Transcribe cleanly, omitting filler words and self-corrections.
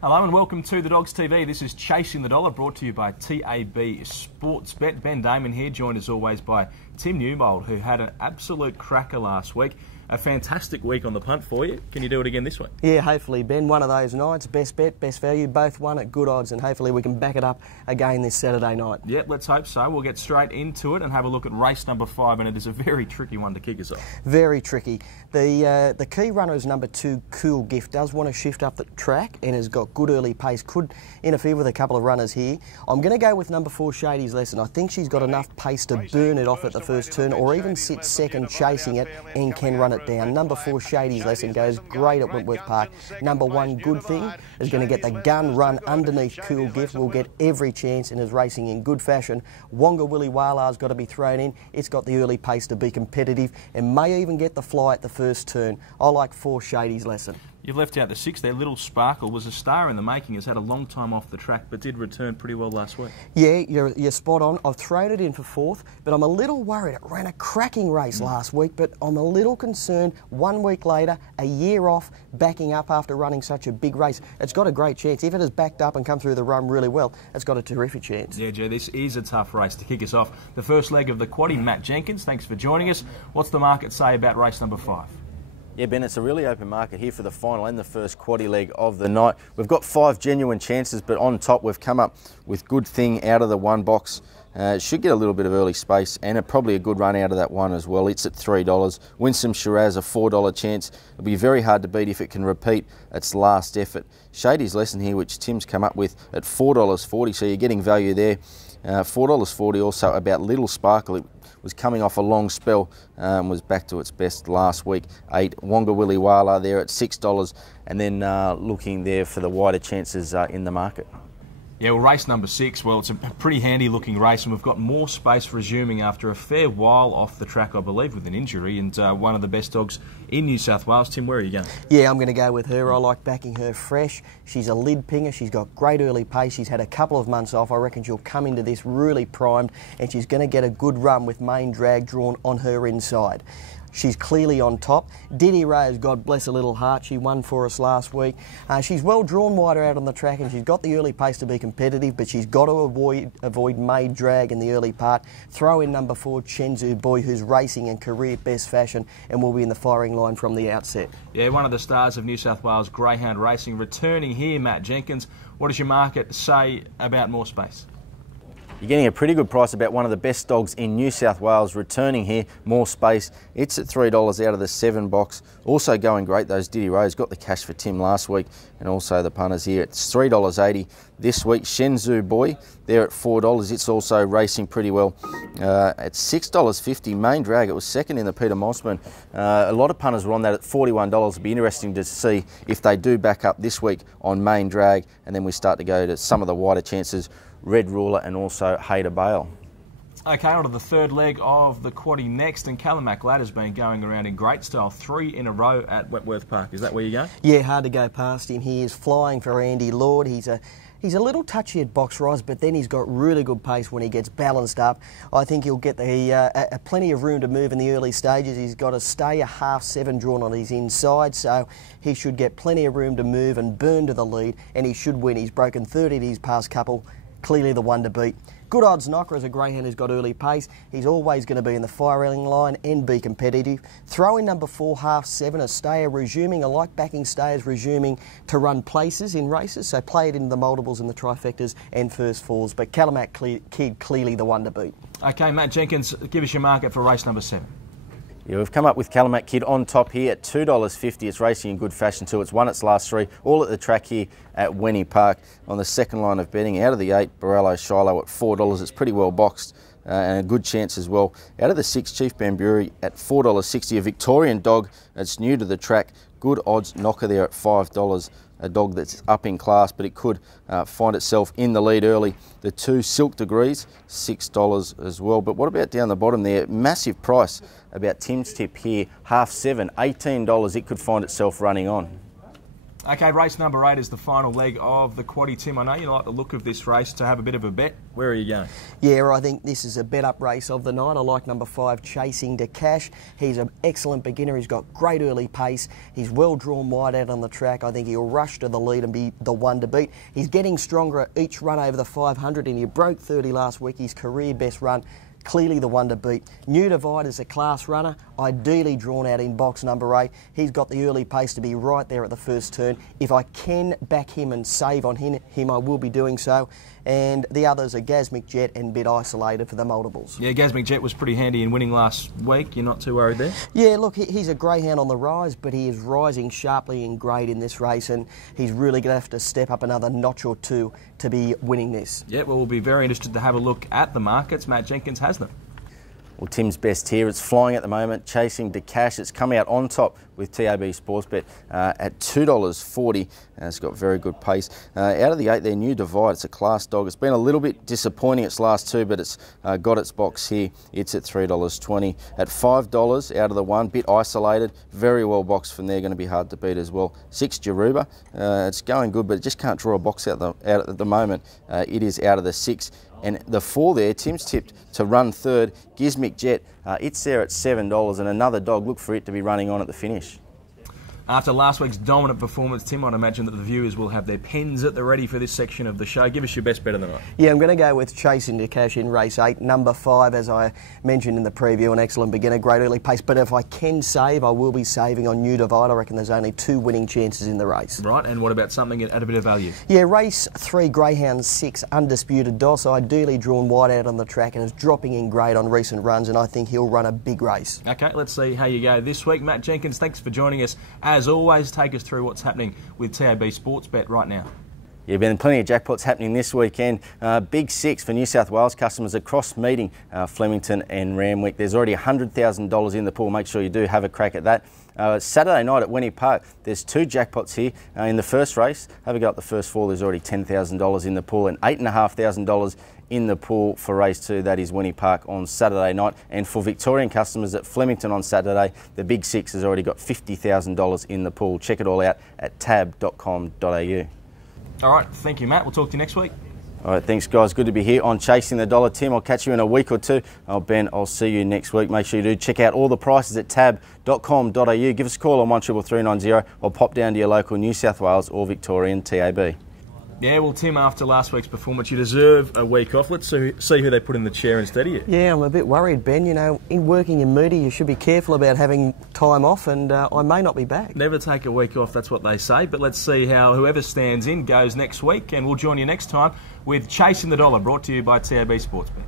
Hello and welcome to The Dogs TV. This is Chasing the Dollar, brought to you by TAB Sportsbet. Ben Damon here, joined as always by Tim Newbold, who had an absolute cracker last week. A fantastic week on the punt for you. Can you do it again this week? Yeah, hopefully, Ben. One of those nights, best bet, best value, both won at good odds, and hopefully we can back it up again this Saturday night. Yep, let's hope so. We'll get straight into it and have a look at race number 5, and it is a very tricky one to kick us off. Very tricky. The key runner is number 2, Cool Gift. Does want to shift up the track and has got good early pace. Could interfere with a couple of runners here. I'm going to go with number 4, Shady's Lesson. I think she's got enough pace to burn it off at the first turn, or even sit second chasing it and can run it down. Number 4, Shady's Lesson goes great at Wentworth Park. Number 1, Good Thing, is going to get the gun run underneath Cool Gift. Will get every chance and is racing in good fashion. Wonga Willy Wala's got to be thrown in. It's got the early pace to be competitive and may even get the fly at the first turn. I like 4, Shady's Lesson. You've left out the 6 there. Little Sparkle was a star in the making, has had a long time off the track, but did return pretty well last week. Yeah, you're spot on. I've thrown it in for 4th, but I'm a little worried. It ran a cracking race last week, but I'm a little concerned 1 week later, a year off, backing up after running such a big race. It's got a great chance. If it has backed up and come through the run really well, it's got a terrific chance. Yeah, Joe, this is a tough race to kick us off. The first leg of the quaddie, Matt Jenkins, thanks for joining us. What's the market say about race number 5? Yeah, Ben, it's a really open market here for the final and the first quaddie leg of the night. We've got 5 genuine chances, but on top we've come up with Good Thing out of the 1 box. Should get a little bit of early space and probably a good run out of that 1 as well. It's at $3. Winsome Shiraz, a $4 chance. It'll be very hard to beat if it can repeat its last effort. Shady's Lesson here, which Tim's come up with at $4.40, so you're getting value there. $4.40 also about Little Sparkle. It was coming off a long spell, was back to its best last week. 8, Wonga Willy Wala there at $6, and then looking there for the wider chances in the market. Yeah, well, race number 6, well, it's a pretty handy looking race, and we've got more space resuming after a fair while off the track, I believe, with an injury, and one of the best dogs in New South Wales. Tim, where are you going? Yeah, I'm going to go with her. I like backing her fresh. She's a lid pinger. She's got great early pace. She's had a couple of months off. I reckon she'll come into this really primed, and she's going to get a good run with main drag drawn on her inside. She's clearly on top. Diddy Rose, God bless her little heart, she won for us last week. She's well drawn wider out on the track, and she's got the early pace to be competitive, but she's got to avoid made drag in the early part. Throw in number 4, Shenzhou Boy, who's racing in career best fashion and will be in the firing line from the outset. Yeah, one of the stars of New South Wales greyhound racing returning here, Matt Jenkins. What does your market say about more space? You're getting a pretty good price about one of the best dogs in New South Wales returning here, more space. It's at $3 out of the 7 box. Also going great, those Diddy Rose got the cash for Tim last week, and also the punters here. It's $3.80 this week. Shenzhou Boy, there at $4. It's also racing pretty well. At $6.50, main drag. It was second in the Peter Mossman. A lot of punters were on that at $41. It'll be interesting to see if they do back up this week on main drag, and then we start to go to some of the wider chances. Red Ruler and also Hader Bale. Okay, on to the third leg of the quaddie next, and Callum McLeod has been going around in great style, 3 in a row at Wentworth Park. Is that where you go? Yeah, hard to go past him. He is flying for Andy Lord. He's a little touchy at box rise, but then he's got really good pace when he gets balanced up. I think he'll get plenty of room to move in the early stages. He's got a stay a half-7 drawn on his inside, so he should get plenty of room to move and burn to the lead, and he should win. He's broken 30 to his past couple. Clearly the one to beat. Good odds knocker as a greyhound who's got early pace. He's always going to be in the firing line and be competitive. Throw in number 4, half-7, a stayer resuming. I like backing stayers resuming to run places in races, so play it into the multiples and the trifectas and first falls. But Calamat Kid clearly the one to beat. Okay, Matt Jenkins, give us your market for race number 7. Yeah, we've come up with Calamat Kid on top here at $2.50. It's racing in good fashion too. It's won its last 3, all at the track here at Wentworth Park. On the second line of betting, out of the 8, Borello Shiloh at $4. It's pretty well boxed and a good chance as well. Out of the 6, Chief Bamburi at $4.60. A Victorian dog that's new to the track. Good odds knocker there at $5. a dog that's up in class, but it could find itself in the lead early. The 2 Silk Degrees, $6 as well. But what about down the bottom there? Massive price about Tim's tip here, half 7, $18. It could find itself running on. Okay, race number 8 is the final leg of the quaddie. Tim, I know you like the look of this race to have a bit of a bet. Where are you going? Yeah, I think this is a bet-up race of the night. I like number 5, Chasing to Cash. He's an excellent beginner. He's got great early pace. He's well drawn wide out on the track. I think he'll rush to the lead and be the one to beat. He's getting stronger at each run over the 500, and he broke 30 last week, his career best run. Clearly the one to beat. New Divide is a class runner, ideally drawn out in box number 8. He's got the early pace to be right there at the first turn. If I can back him and save on him, I will be doing so. And the others are Gasmic Jet and Bit Isolated for the multiples. Yeah, Gasmic Jet was pretty handy in winning last week. You're not too worried there? Yeah, look, he's a greyhound on the rise, but he is rising sharply in grade in this race, and he's really going to have to step up another notch or two to be winning this. Yeah, well, we'll be very interested to have a look at the markets. Matt Jenkins has them. Well, Tim's best here. It's flying at the moment, Chasing to Cash. It's come out on top with TAB Sportsbet at $2.40. It's got very good pace. Out of the 8 there, New Divide. It's a class dog. It's been a little bit disappointing its last 2, but it's got its box here. It's at $3.20. At $5 out of the 1, Bit Isolated. Very well boxed from there. Going to be hard to beat as well. 6 Jaruba. It's going good, but it just can't draw a box out at the moment. It is out of the 6. And the 4 there, Tim's tipped to run third, Gizmic Jet. It's there at $7, and another dog, look for it to be running on at the finish. After last week's dominant performance, Tim, I'd imagine that the viewers will have their pens at the ready for this section of the show. Give us your best bet of the night. Yeah, I'm going to go with Chasing to Cash in race 8. Number 5, as I mentioned in the preview, an excellent beginner, great early pace. But if I can save, I will be saving on New Divide. I reckon there's only 2 winning chances in the race. Right, and what about something at a bit of value? Yeah, race 3, Greyhound 6, Undisputed Doss, ideally drawn wide out on the track and is dropping in grade on recent runs, and I think he'll run a big race. Okay, let's see how you go this week. Matt Jenkins, thanks for joining us. As always, take us through what's happening with TAB Sportsbet right now. Yeah, been plenty of jackpots happening this weekend. Big 6 for New South Wales customers across meeting Flemington and Randwick. There's already $100,000 in the pool. Make sure you do have a crack at that. Saturday night at Wentworth Park, there's 2 jackpots here. In the first race, have a go at the first 4. There's already $10,000 in the pool and $8,500 in the pool for race 2. That is Wentworth Park on Saturday night. And for Victorian customers at Flemington on Saturday, the Big 6 has already got $50,000 in the pool. Check it all out at tab.com.au. All right, thank you, Matt. We'll talk to you next week. All right, thanks, guys. Good to be here on Chasing the Dollar. Tim, I'll catch you in a week or 2. Ben, I'll see you next week. Make sure you do check out all the prices at tab.com.au. Give us a call on 133390 or pop down to your local New South Wales or Victorian TAB. Yeah, well, Tim, after last week's performance, you deserve a week off. Let's see who they put in the chair instead of you. Yeah, I'm a bit worried, Ben. You know, in working in media, you should be careful about having time off, and I may not be back. Never take a week off, that's what they say. But let's see how whoever stands in goes next week, and we'll join you next time with Chasing the Dollar, brought to you by TAB Sportsbet.